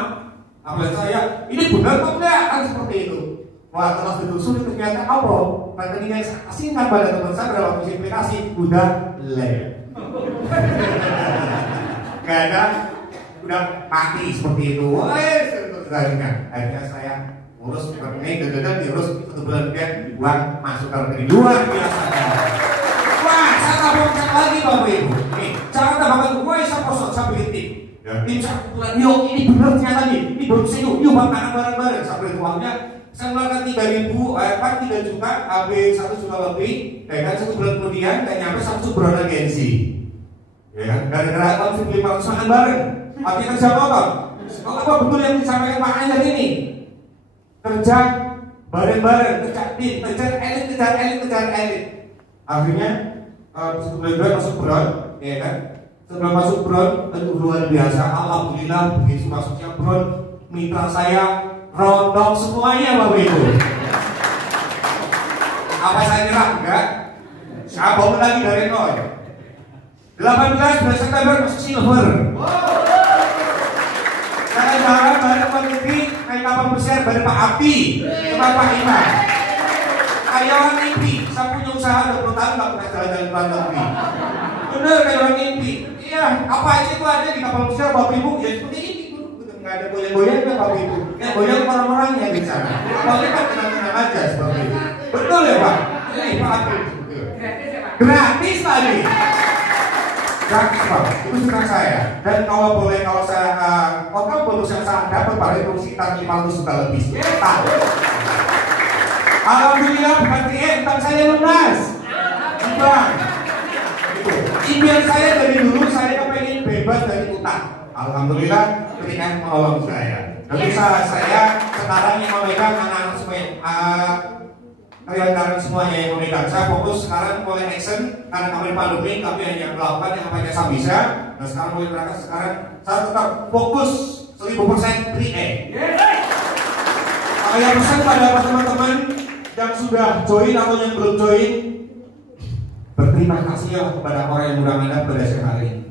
apalagi saya? Ini benar kok nggak? Kan seperti itu. Wah, setelah ditelusuri ternyata apa? Rekening yang saya kasihkan pada teman saya pada waktu aplikasi udah lewat. Gak ada, udah mati seperti itu. Wah, akhirnya saya ngurus rekening, dan diurus 1 bulan kemudian uang masuk ke rekening luar biasa. Wah, saya tambahkan lagi Bapak Ibu. Nih, cara tambahkan gue saya kosong, saya beli tim. Tim saya kumpulan, yuk ini benar ternyata nih. Ini bagus yuk makan bareng-bareng. Saya beli uangnya, saya ngeluarkan 3 juta, habis 1 juta lebih. Dan kan 1 bulan kemudian, dan nyampe 1 bulan agensi. Ya, gara-gara konflik 5 usahaan bareng. Artinya kerja motor. Apa betul yang disampaikan Pak Anjar ini? Kerja bareng-bareng, kerja tim, kejar elit. Akhirnya setelah masuk Bron, ya kan? Setelah masuk Bron, itu luar biasa. Alhamdulillah begitu masuknya Bron, mitra saya rontok semuanya Bapak Ibu. Apa saya nyerah? Enggak. Saya bangun lagi dari nol. 18 September masuk silver. Saya jalan bareng Pak Menteri, naik kapal pesiar bareng Pak Abdi, sama Pak Iman. Karyawan mimpi, saya punya usaha 20 tahun nggak pernah jalan-jalan ke luar negeri. Bener karyawan mimpi. Iya, apa aja itu ada di kapal pesiar Bapak Ibu, ya seperti ini. Nggak ada goyang-goyang ya Bapak Ibu. Yang goyang orang-orangnya di sana. Kapalnya kan tenang-tenang aja seperti itu. Betul ya Pak? Ini Pak Abdi. Gratis tadi. Gratis Pak, itu suka saya. Dan kalau boleh, kalau saya total bonus yang saya dapat pada itu sekitar 500 juta lebih. Alhamdulillah bukan utang saya lunas. Bang, itu impian saya dari dulu, saya kepengen bebas dari utang. Alhamdulillah ketika menolong saya. Dan saya sekarang yang memegang anak-anak karyawan semuanya yang memegang. Saya fokus sekarang mulai action karena kami pandemi, kami hanya melakukan yang apa yang saya bisa. Dan sekarang mulai berangkat sekarang saya tetap fokus 1000% 3A. Saya pesan pada teman-teman yang sudah join atau yang belum join, berterima kasih ya kepada orang yang undang Anda pada siang hari ini.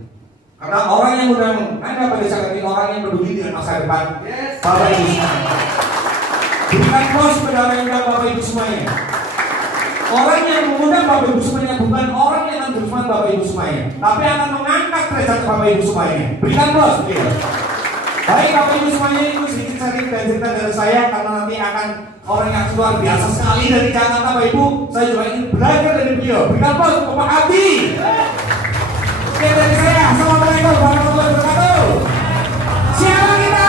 Karena orang yang undang Anda pada siang hari ini orang yang peduli dengan masa depan Bapak Ibu semuanya. Berikan pos kepada orang yang undang Bapak Ibu semuanya. Orang yang mengundang Bapak Ibu semuanya bukan orang yang akan berhubungan Bapak Ibu semuanya, tapi akan mengangkat derajat Bapak Ibu semuanya. Berikan pos, beliau. Baik Bapak Ibu semuanya, itu sedikit cerita dari saya karena nanti akan orang yang luar biasa sekali dari Jakarta Bapak Ibu. Saya juga ingin belajar dari beliau. Berikan pos Bapak Abdi. Oke dari saya, assalamualaikum warahmatullahi wabarakatuh. Siapa kita?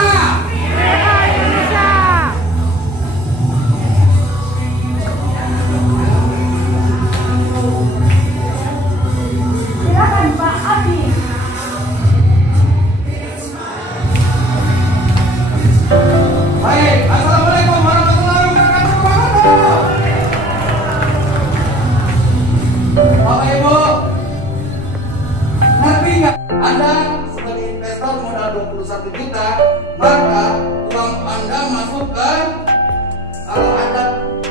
maka uang Anda masuk ke, kalau Anda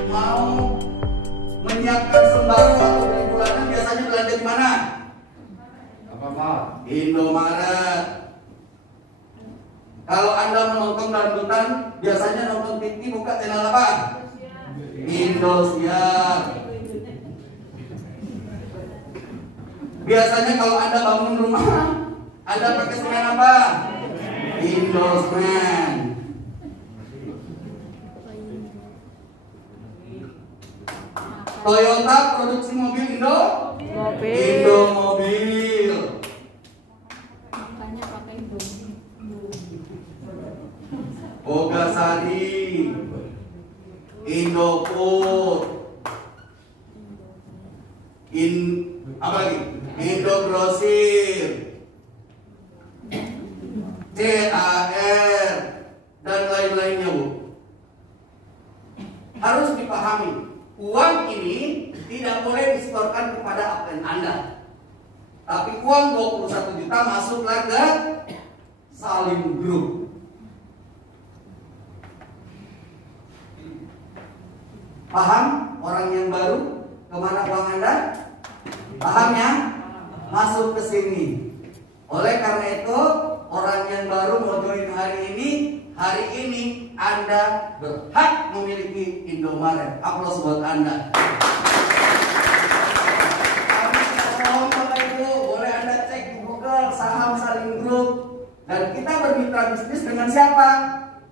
mau menyiapkan sembako atau beli bulanan, biasanya belanja di mana? Indomaret. Kalau Anda menonton dangdutan, biasanya nonton TV buka channel apa? Indosiar. Biasanya kalau Anda bangun rumah, Anda pakai semen apa? Indosmen. Toyota produksi mobil Indomobil. Bogasari, Indofood, apa lagi? Indogrosir, CAR, dan lain-lainnya, Bu. Harus dipahami, uang ini tidak boleh disetorkan kepada APN Anda. Tapi uang 21 juta masuklah ke Salim Group. Paham orang yang baru kemana uang Anda? Paham ya? Masuk ke sini. Oleh karena itu, orang yang baru mau join hari ini Anda berhak memiliki Indomaret. Aplaus buat Anda. Bapak Ibu, boleh Anda cek di Google saham Salim Group. Dan kita bermitra bisnis dengan siapa?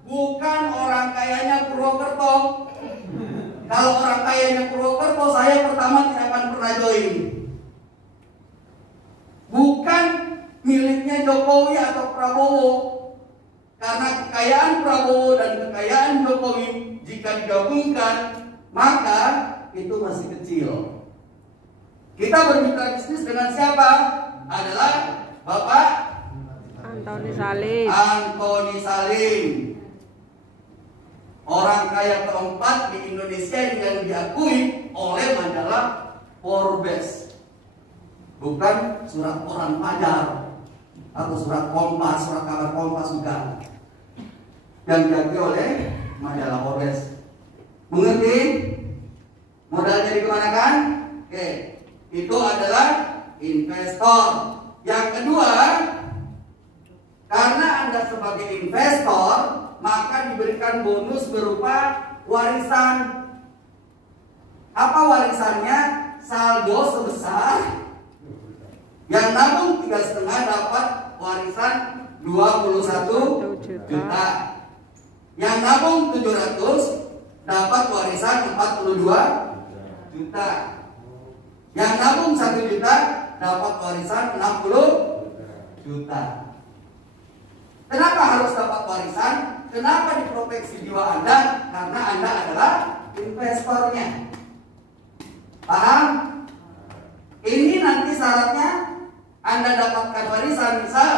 Bukan orang kayanya Purwokerto. Kalau orang kayanya Purwokerto, saya pertama tidak akan pernah join. Bukan miliknya Jokowi atau Prabowo. Karena kekayaan Prabowo dan kekayaan Jokowi jika digabungkan, maka itu masih kecil. Kita bermitra bisnis dengan siapa? Adalah Bapak Antoni Salim. Orang kaya keempat di Indonesia yang diakui oleh majalah Forbes. Bukan surat koran Fajar atau surat Kompas, surat kabar Kompas, bukan. Yang diakui oleh majalah Forbes. Mengerti? Modalnya dikemanakan? Oke, itu adalah investor. Yang kedua, karena Anda sebagai investor, maka diberikan bonus berupa warisan. Apa warisannya? Saldo sebesar yang nabung 3,5 dapat warisan 21 juta. Yang nabung 700 dapat warisan 42 juta. Yang nabung 1 juta dapat warisan 60 juta. Kenapa harus dapat warisan? Kenapa diproteksi jiwa Anda? Karena Anda adalah investornya. Paham? Ini nanti syaratnya Anda dapatkan warisan. Misal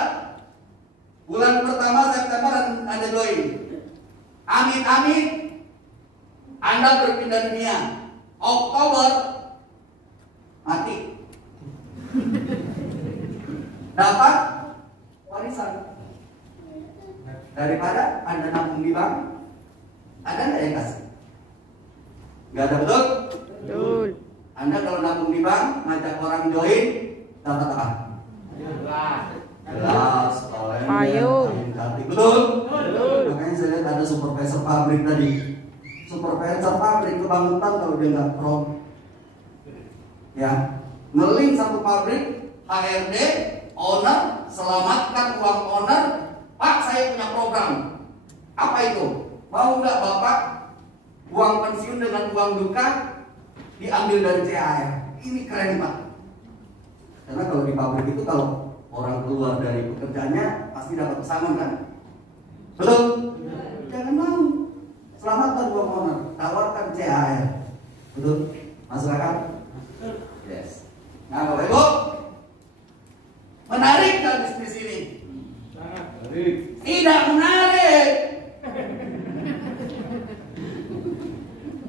bulan pertama September Anda join. Amit-amit Anda berpindah dunia. Oktober mati. Dapat warisan. Daripada Anda nabung di bank, ada nggak yang kasih? Nggak ada, betul? Betul. Anda kalau nabung di bank, ngajak orang join, dapat apa? Jelas, payung. Betul? Betul. Makanya saya lihat ada supervisor pabrik tadi. Supervisor pabrik kebangutan kalau dia nggak prom. Ya, ngeling satu pabrik, HRD, owner, selamatkan uang owner. Pak, saya punya program. Apa itu? Mau nggak Bapak uang pensiun dengan uang duka diambil dari CAR? Ini keren, Pak. Karena kalau di pabrik itu kalau orang keluar dari pekerjaannya pasti dapat pesangon kan? Betul? Jangan mau. Selamatkan uang owner, tawarkan CAR. Betul? Masuk akal? Yes. Nah, Bapak Ibu, menarik kan bisnis ini? Tidak menarik.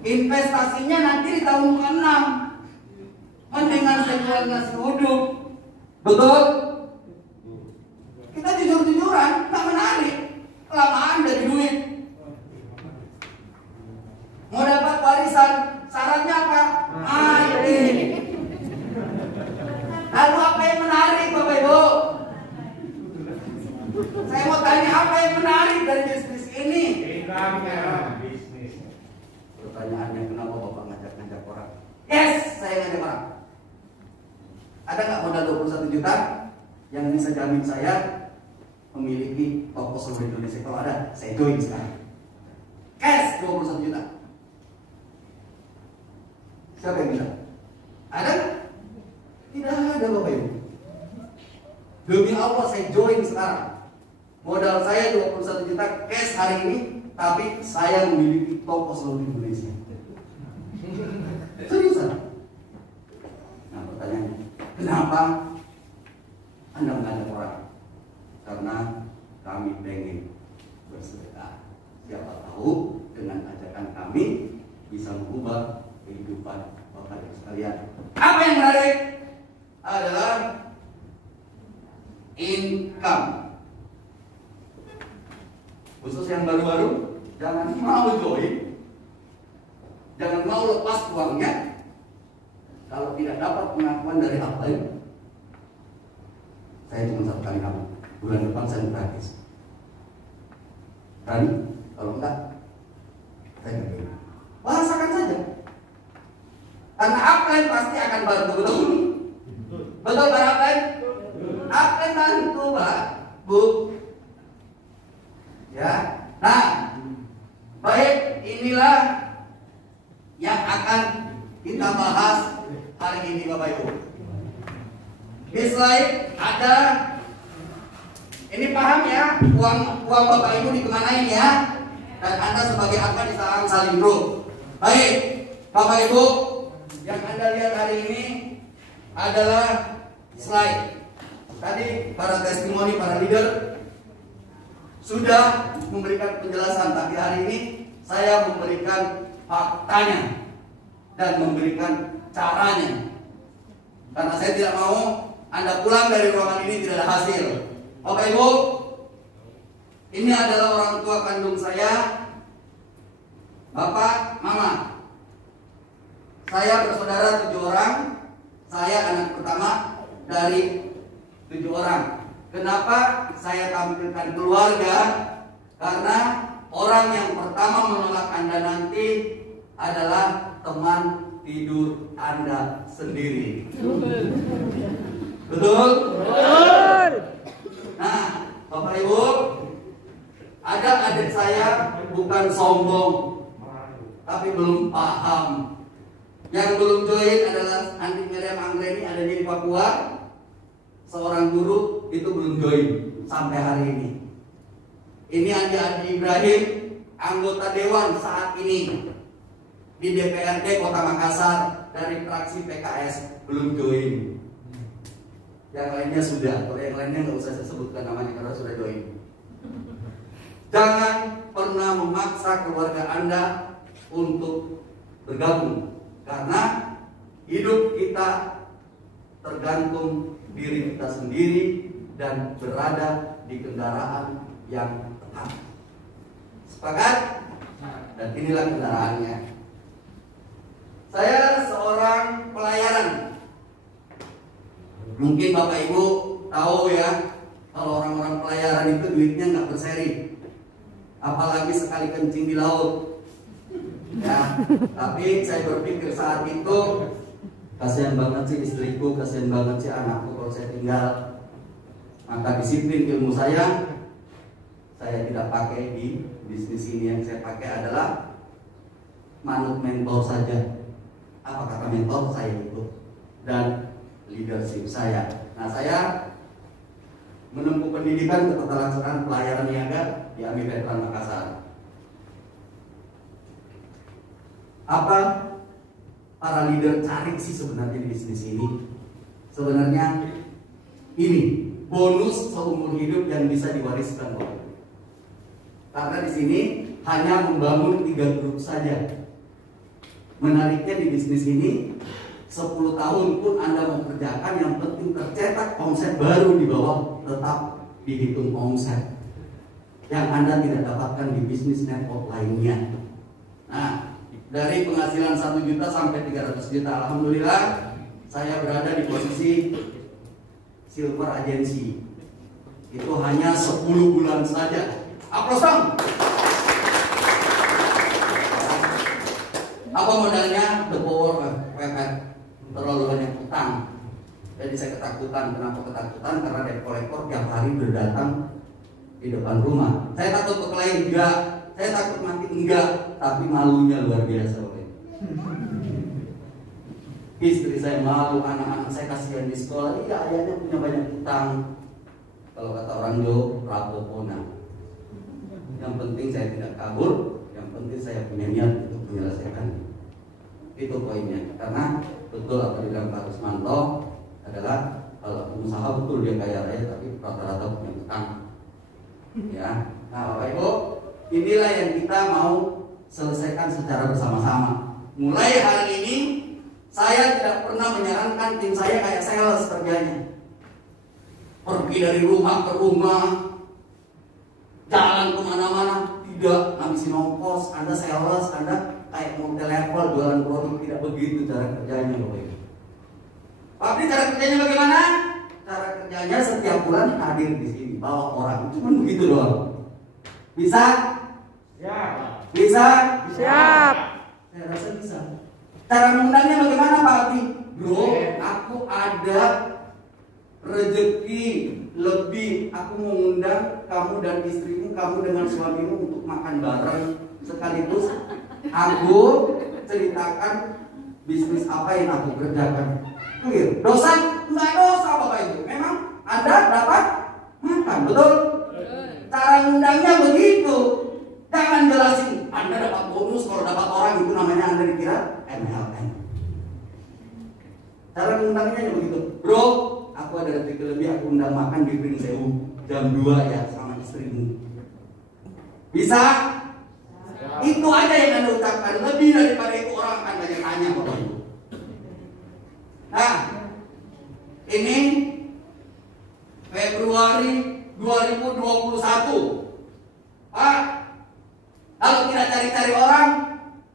Investasinya nanti di tahun ke-6. Mendingan saya jual nasi uduk. Betul? Kita jujur-jujuran, tak menarik. Uangnya bisnis. Pertanyaannya, kenapa Bapak ngajak-ngajak orang? Yes, saya ngajak orang. Ada nggak modal 21 juta yang bisa jamin saya memiliki toko seluruh Indonesia? Kalau ada, saya join sekarang. Cash 21 juta. Siapa yang bisa? Ada? Tidak ada Bapak Ibu. Demi Allah saya join sekarang. Modal saya 21 juta cash hari ini, tapi saya memiliki toko seluruh Indonesia. Seriusan? Nah pertanyaannya, kenapa Anda mengajak orang? Karena kami pengen bersedekah. Siapa tahu dengan ajakan kami bisa mengubah kehidupan Bapak Ibu sekalian. Apa yang menarik adalah income. Khusus yang baru-baru, jangan mau join, jangan mau lepas uangnya kalau tidak dapat pengakuan dari upline. Saya cuma satu kali kamu, bulan depan saya gratis. Berani? Kalau enggak, saya nggak join. Bahasakan saja. Karena upline pasti akan bantu, betul? Betul Pak upline? Upline bantu Pak, Bu. Ya, nah, baik, inilah yang akan kita bahas hari ini Bapak Ibu. Di slide ada, ini paham ya, uang Bapak Ibu dikemanain ya, dan Anda sebagai apa di saham saling grup. Baik, Bapak Ibu, yang Anda lihat hari ini adalah slide. Tadi para testimoni, para leader sudah memberikan penjelasan, tapi hari ini saya memberikan faktanya dan memberikan caranya. Karena saya tidak mau Anda pulang dari ruangan ini tidak ada hasil. Bapak Ibu, ini adalah orang tua kandung saya, Bapak, Mama. Saya bersaudara 7 orang. Saya anak pertama dari 7 orang. Kenapa saya tampilkan keluarga? Karena orang yang pertama menolak Anda nanti adalah teman tidur Anda sendiri. Betul? Betul. Nah, Bapak Ibu, ada adik saya bukan sombong, tapi belum paham. Yang belum join adalah Andi Miriam Anggreni, adanya di Papua. Seorang guru itu belum join sampai hari ini. Ini Andi Ibrahim, anggota dewan saat ini di DPRD Kota Makassar dari fraksi PKS, belum join. Yang lainnya sudah, kalau yang lainnya nggak usah saya sebutkan namanya karena sudah join. Jangan pernah memaksa keluarga Anda untuk bergabung, karena hidup kita tergantung diri kita sendiri dan berada di kendaraan yang tepat. Sepakat? Dan inilah kendaraannya. Saya seorang pelayaran. Mungkin Bapak Ibu tahu ya, kalau orang-orang pelayaran itu duitnya nggak berseri, apalagi sekali kencing di laut. Ya, tapi saya berpikir saat itu, kasihan banget sih istriku, kasihan banget sih anakku kalau saya tinggal. Maka disiplin ilmu saya tidak pakai di bisnis ini. Yang saya pakai adalah manut mentor saja. Apa kata mentor saya itu, dan leadership saya. Nah, saya menempuh pendidikan keterampilan pelayaran niaga di AMI Veteran Makassar. Apa para leader cari sih sebenarnya di bisnis ini? Sebenarnya ini bonus seumur hidup yang bisa diwariskan, Bapak. Karena di sini hanya membangun 3 grup saja. Menariknya di bisnis ini 10 tahun pun Anda mau kerjakan, yang penting tercetak omset baru di bawah, tetap dihitung omset yang Anda tidak dapatkan di bisnis network lainnya. Nah, dari penghasilan 1 juta sampai 300 juta, alhamdulillah saya berada di posisi silver agency. Itu hanya 10 bulan saja. Aplaus dong. Apa modalnya? The power of effort. Terlalu banyak utang. Jadi saya ketakutan. Kenapa ketakutan? Karena debt collector tiap hari berdatang di depan rumah. Saya takut berkelahi? Enggak. Saya takut mati? Enggak. Tapi malunya luar biasa. Istri saya malu, anak-anak saya kasihan di sekolah. Iya, ayahnya punya banyak utang. Kalau kata orang Jawa, rapopona. Yang penting saya tidak kabur, yang penting saya punya niat untuk menyelesaikan. Itu poinnya. Karena betul apa dibilang Pak Rusmanto adalah kalau pengusaha betul dia kaya raya, tapi rata-rata punya utang. Ya, nah Bapak Ibu, inilah yang kita mau selesaikan secara bersama-sama. Mulai hari ini saya tidak pernah menyarankan tim saya kayak sales kerjanya. Pergi dari rumah ke rumah, jalan kemana-mana, tidak ngabisin ongkos. Anda sales, Anda kayak multi level jualan produk, tidak begitu cara kerjanya Bapak Ibu. Tapi cara kerjanya bagaimana? Cara kerjanya setiap bulan hadir di sini, bawa orang, cuma begitu doang. Bisa? Siap. Bisa? Siap. Saya rasa bisa. Cara mengundangnya bagaimana Pak Abdi? Bro, aku ada rezeki lebih. Aku mau undang kamu dan istrimu, kamu dengan suamimu untuk makan bareng. Sekaligus aku ceritakan bisnis apa yang aku kerjakan. Clear. Dosa? Enggak dosa Bapak Ibu. Memang Anda dapat makan, betul? Cara mengundangnya begitu. Jangan jelasin Anda dapat bonus, kalau dapat orang itu namanya Anda dikira MLM. Cara mengundangnya begitu. Bro, aku ada rezeki lebih, aku undang makan di Pring Sewu jam 2 ya sama istrimu. Bisa? Itu aja yang Anda ucapkan. Lebih daripada itu orang akan banyak tanya Bapak Ibu. Nah, ini Februari 2021. Pak, kalau kita cari-cari orang,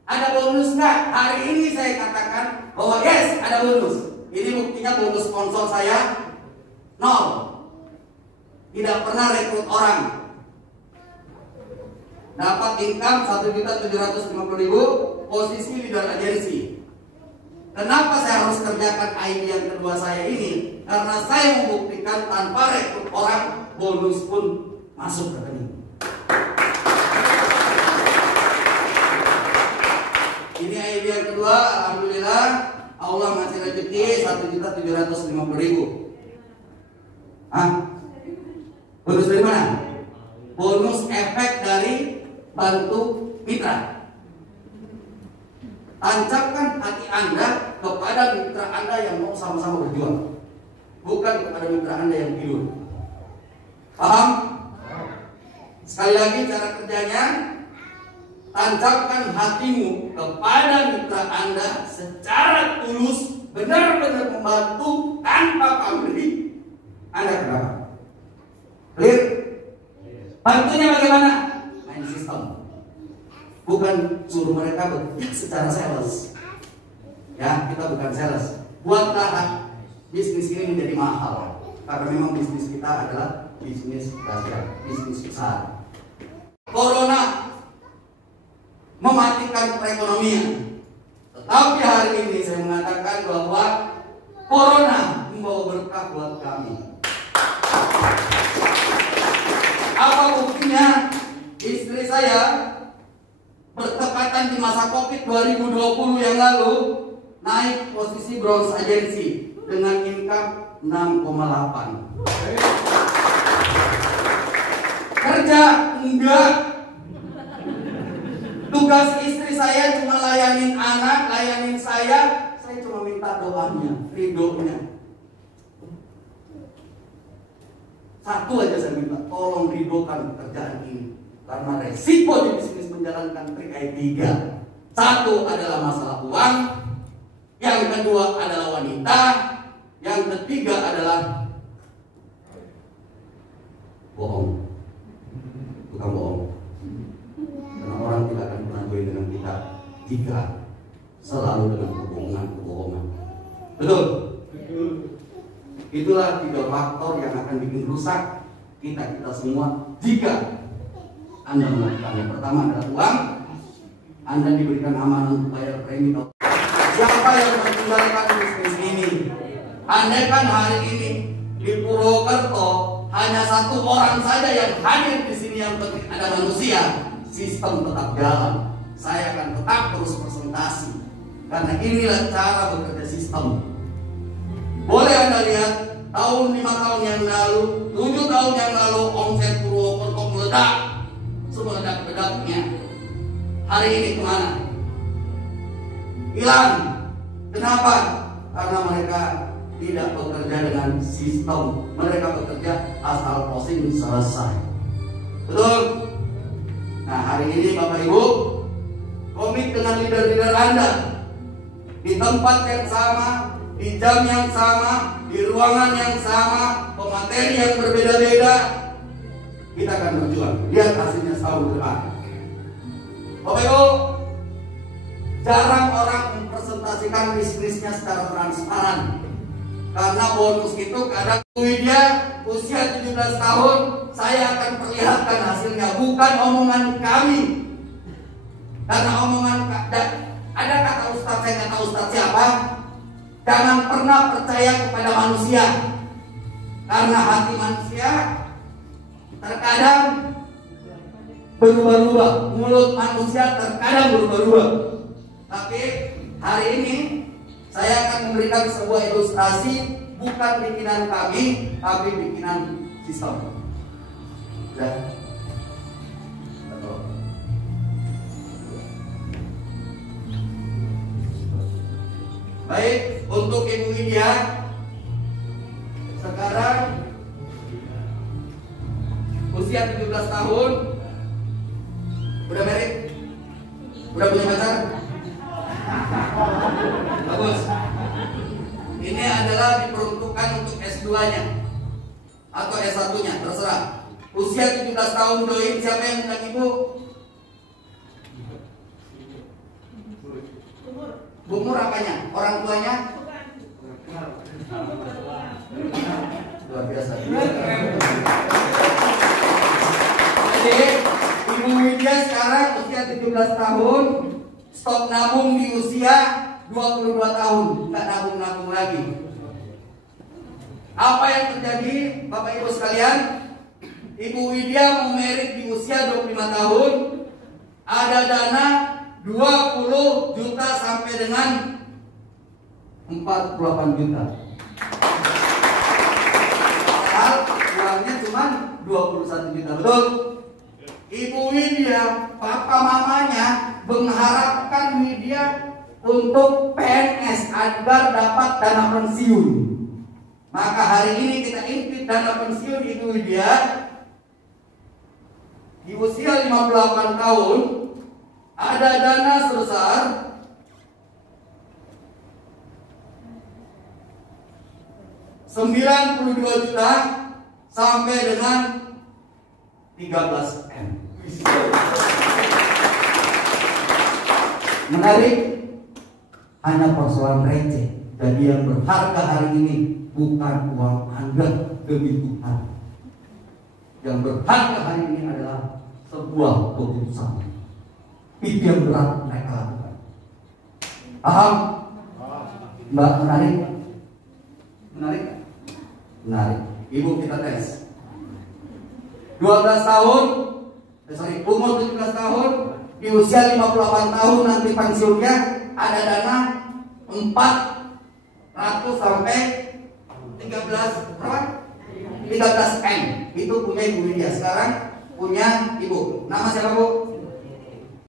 ada bonus nggak? Hari ini saya katakan bahwa yes, ada bonus. Ini buktinya bonus sponsor saya 0. Tidak pernah rekrut orang. Dapat income 1.750.000, posisi leader agensi. Kenapa saya harus kerjakan ID yang kedua saya ini? Karena saya membuktikan tanpa rekrut orang, bonus pun masuk rekening. Ini ID yang kedua, alhamdulillah Allah masih rezeki 1.750.000. Bonus dari mana? Bonus efek dari bantu mitra. Tancapkan hati Anda kepada mitra Anda yang mau sama-sama berjuang, bukan kepada mitra Anda yang tidur. Paham? Sekali lagi cara kerjanya, tancapkan hatimu kepada mitra Anda secara tulus, benar-benar membantu tanpa pamrih. Anda kenapa? Clear? Bantunya bagaimana? Main sistem. Bukan suruh mereka bekerja secara sales. Ya, kita bukan sales. Buatlah bisnis ini menjadi mahal. Karena memang bisnis kita adalah bisnis dahsyat, bisnis besar. Corona mematikan perekonomian. Tetapi hari ini saya mengatakan bahwa Corona membawa berkah buat kami. Apa buktinya? Istri saya bertepatan di masa Covid 2020 yang lalu naik posisi bronze agency dengan income 6,8. Kerja enggak. Tugas istri saya cuma layanin anak, layanin saya cuma minta doanya, ridhonya. Satu aja saya minta, tolong ridhokan pekerjaan ini. Karena resiko di bisnis menjalankan trik IT 3. Satu adalah masalah uang, yang kedua adalah wanita, yang ketiga adalah bohong. Bukan bohong. Karena orang tidak akan pernah join dengan kita jika selalu dengan kebohongan. Betul? Itulah 3 faktor yang akan bikin rusak kita semua jika Anda melakukan. Yang pertama adalah uang, Anda diberikan amanah untuk bayar premi. Siapa yang meninggalkan bisnis ini? Andaikan hari ini di Purwokerto hanya satu orang saja yang hadir di sini yang penting ada manusia, sistem tetap jalan. Saya akan tetap terus presentasi karena inilah cara bekerja sistem. Boleh Anda lihat tahun 5 tahun yang lalu, 7 tahun yang lalu omset Purwokerto meledak, semeledak-ledaknya. Hari ini kemana? Hilang. Kenapa? Karena mereka tidak bekerja dengan sistem. Mereka bekerja asal posting selesai. Betul? Nah, hari ini Bapak Ibu komit dengan leader-leader Anda di tempat yang sama, di jam yang sama, di ruangan yang sama, pemateri yang berbeda-beda. Kita akan berjuang. Lihat hasilnya setahun ke depan. Bapak Ibu, jarang orang mempresentasikan bisnisnya secara transparan. Karena bonus itu kadang dia usia 17 tahun, saya akan perlihatkan hasilnya, bukan omongan kami. Karena omongan ada kata ustaz, saya nggak tahu ustaz siapa. Jangan pernah percaya kepada manusia, karena hati manusia terkadang berubah-ubah, mulut manusia terkadang berubah-ubah. Tapi hari ini saya akan memberikan sebuah ilustrasi, bukan bikinan kami, tapi bikinan sistem. Ya. Baik, untuk Ibu Widya sekarang usia 17 tahun. Udah married? Udah punya pacar? Bagus. Ini adalah diperuntukkan untuk S2-nya atau S1-nya, terserah. Usia 17 tahun join, siapa yang undang Ibu? Umur apanya? Orang tuanya? Luar biasa. Jadi Ibu Widya sekarang usia 17 tahun, stop nabung di usia 22 tahun, nggak nabung-nabung lagi. Apa yang terjadi, Bapak Ibu sekalian? Ibu Widya mau merit di usia 25 tahun, ada dana 20 juta sampai dengan 48 juta. Padahal uangnya cuma 21 juta, betul? Ibu Widya, papa mamanya mengharapkan Widya untuk PNS agar dapat dana pensiun. Maka hari ini kita intip dana pensiun Ibu Widya di usia 58 tahun. Ada dana sebesar 92 juta sampai dengan 13 M. Menarik, hanya persoalan receh. Jadi yang berharga hari ini bukan uang Anda demi Tuhan. Yang berharga hari ini adalah sebuah keputusan. Itu yang berat mereka lakukan. Paham? Mbak, menarik? Menarik? Menarik. Ibu kita tes. 12 tahun, umur 17 tahun, di usia 58 tahun nanti pensiunnya ada dana 400 sampai 13 berapa? 13 M. Itu punya Ibu Widya. Sekarang punya Ibu. Nama siapa Bu?